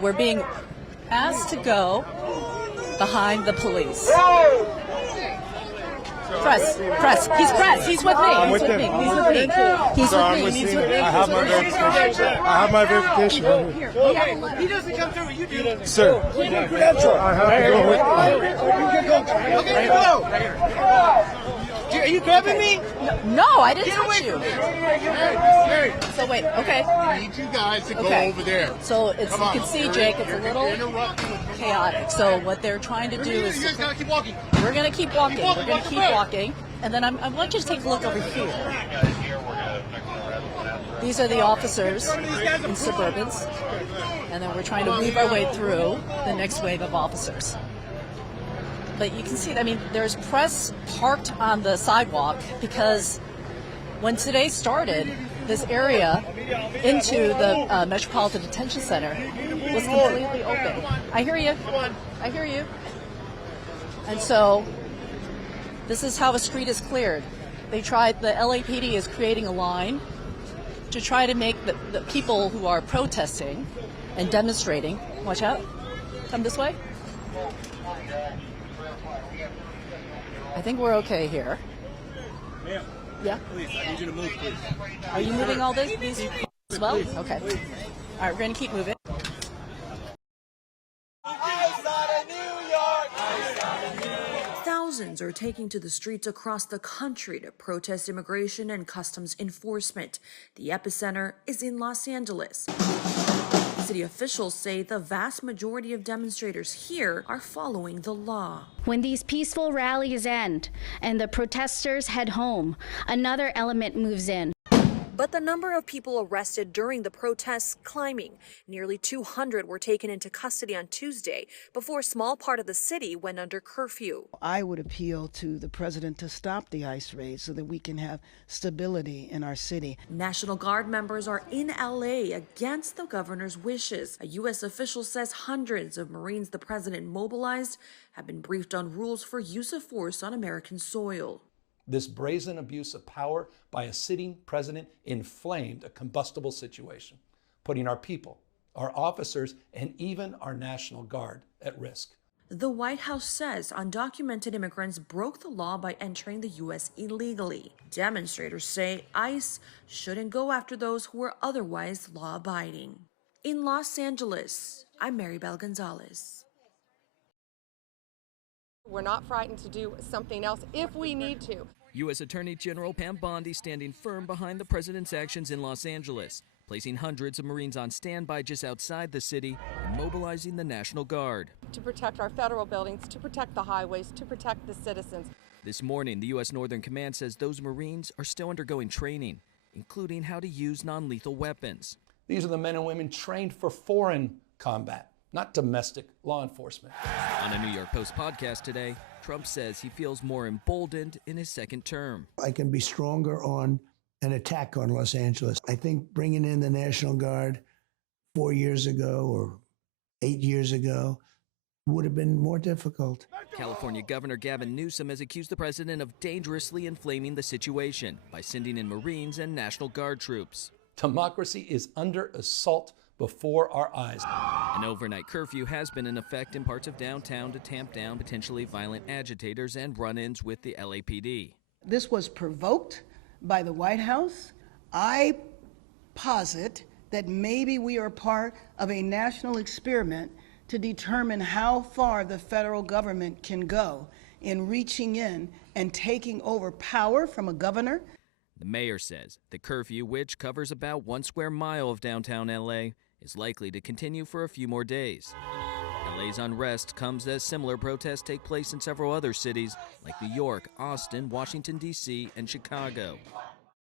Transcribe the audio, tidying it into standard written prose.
we're being asked to go behind the police. Press. He's press. He's with me. He's with me. I have my verification. I have my verification right here. He doesn't come through. You do. Sir, I have to go with Okay, go. Are you grabbing me? No, I didn't touch you. So wait, okay. I need you guys to go over there. So it's, you can see, Jake, it's a little chaotic. So what they're trying to do is... You guys gotta keep walking. We're going to keep walking. We're going to keep walking. And then I want you to take a look over here. These are the officers in Suburbans. And then we're trying to weave our way through the next wave of officers. But you can see, I mean, there's press parked on the sidewalk because when today started, this area into the Metropolitan Detention Center was completely open. I hear you. I hear you. And so this is how a street is cleared. The LAPD is creating a line to try to make the people who are protesting and demonstrating, watch out, come this way. I think we're okay here. Ma'am. Yeah? Please, I need you to move, please. Are you moving all these as well? Okay. All right, we're going to keep moving. Thousands are taking to the streets across the country to protest immigration and customs enforcement. The epicenter is in Los Angeles. City officials say the vast majority of demonstrators here are following the law. When these peaceful rallies end and the protesters head home, another element moves in. But the number of people arrested during the protests climbing. Nearly 200 were taken into custody on Tuesday before a small part of the city went under curfew. I would appeal to the president to stop the ICE raids so that we can have stability in our city. National Guard members are in LA against the governor's wishes. A U.S. official says hundreds of Marines the president mobilized have been briefed on rules for use of force on American soil. This brazen abuse of power by a sitting president inflamed a combustible situation, putting our people, our officers, and even our National Guard at risk. The White House says undocumented immigrants broke the law by entering the U.S. illegally. Demonstrators say ICE shouldn't go after those who are otherwise law-abiding. In Los Angeles, I'm Maribel Gonzalez. We're not frightened to do something else if we need to. U.S. Attorney General Pam Bondi standing firm behind the president's actions in Los Angeles, placing hundreds of Marines on standby just outside the city and mobilizing the National Guard. To protect our federal buildings, to protect the highways, to protect the citizens. This morning, the U.S. Northern Command says those Marines are still undergoing training, including how to use non-lethal weapons. These are the men and women trained for foreign combat, not domestic law enforcement. On a New York Post podcast today, Trump says he feels more emboldened in his second term. I can be stronger on an attack on Los Angeles. I think bringing in the National Guard 4 years ago or 8 years ago would have been more difficult. California Governor Gavin Newsom has accused the president of dangerously inflaming the situation by sending in Marines and National Guard troops. Democracy is under assault before our eyes. An overnight curfew has been in effect in parts of downtown to tamp down potentially violent agitators and run-ins with the LAPD. This was provoked by the White House. I posit that maybe we are part of a national experiment to determine how far the federal government can go in reaching in and taking over power from a governor. The mayor says the curfew, which covers about 1 square mile of downtown LA, is likely to continue for a few more days. LA's unrest comes as similar protests take place in several other cities like New York, Austin, Washington, D.C., and Chicago.